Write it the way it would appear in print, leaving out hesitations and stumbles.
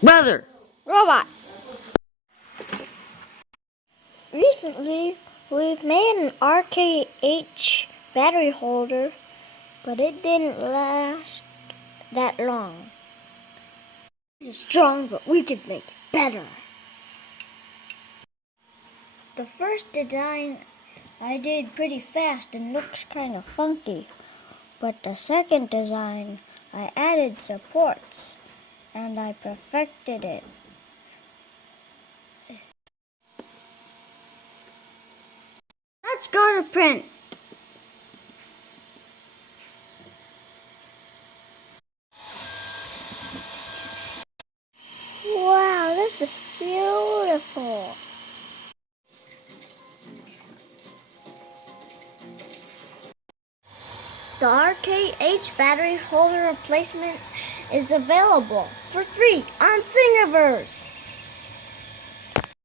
Brother! Robot. Recently, we've made an RKH battery holder, but it didn't last that long. It's strong, but we could make it better. The first design I did pretty fast and looks kind of funky, but the second design I added supports and I perfected it. Let's go to print. Wow, this is beautiful. The RKH battery holder replacement is available for free on Thingiverse.